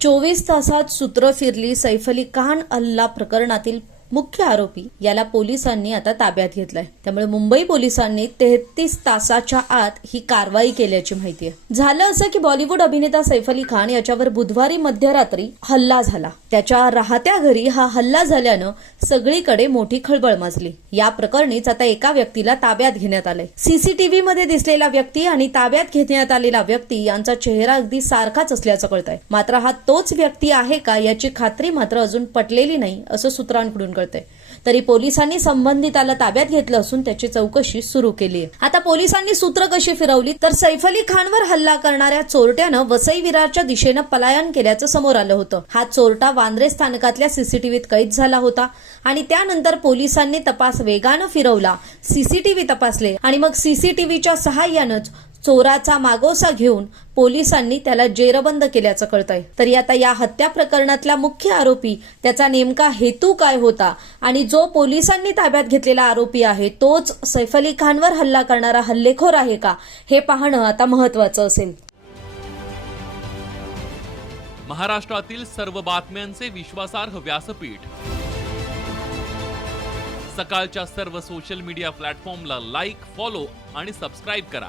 चोवीस तासात सूत्र फिरली सैफ अली खान अल्ला प्रकरणातील मुख्य आरोपी याला पोलिसांनी आता ताब्यात घेतलाय. त्यामुळे मुंबई पोलिसांनी तेहतीस तासाच्या आत ही कारवाई केल्याची माहिती आहे. झालं असं की बॉलिवूड अभिनेता सैफ अली खान याच्यावर बुधवारी मध्यरात्री हल्ला झाला. त्याच्या राहत्या घरी हा हल्ला झाल्यानं सगळीकडे मोठी खळबळ माजली. या प्रकरणीच आता एका व्यक्तीला ताब्यात घेण्यात आलंय. सीसीटीव्ही मध्ये दिसलेला व्यक्ती आणि ताब्यात घेण्यात आलेला व्यक्ती यांचा चेहरा अगदी सारखाच असल्याचं कळतंय. मात्र हा तोच व्यक्ती आहे का याची खात्री मात्र अजून पटलेली नाही असं सूत्रांकडून कळतंय तरी पोलिसांनी संबंधिताला ताब्यात घेतलं असून त्याची चौकशी सुरू केली आहे आता पोलिसांनी सूत्र कशी फिरवली? तर सैफ अली खानवर हल्ला करणाऱ्या चोरट्यानं वसई विरारच्या दिशेनं पलायन केल्याचं समोर आलं होतं. हा चोरटा वांद्रे स्थानकातल्या सीसीटीव्हीत कैद झाला होता आणि त्यानंतर पोलिसांनी तपास वेगानं फिरवला. सीसीटीव्ही तपासले आणि मग सीसीटीव्हीच्या सहाय्यानंच चोराचा मागोसा घेऊन पोलिसांनी त्याला जेरबंद केल्याचं कळतंय. तरी आता या हत्या प्रकरणातला मुख्य आरोपी त्याचा नेमका हेतू काय होता आणि जो पोलिसांनी ताब्यात घेतलेला आरोपी आहे तोच सैफ अली खानवर हल्ला करणारा हल्लेखोर आहे का? हे पाहणं आता महत्वाचं असेल. महाराष्ट्रातील सर्व बातम्यांचे विश्वासार्ह व्यासपीठ. सकाळच्या सर्व सोशल मीडिया प्लॅटफॉर्मला लाईक फॉलो आणि सबस्क्राईब करा.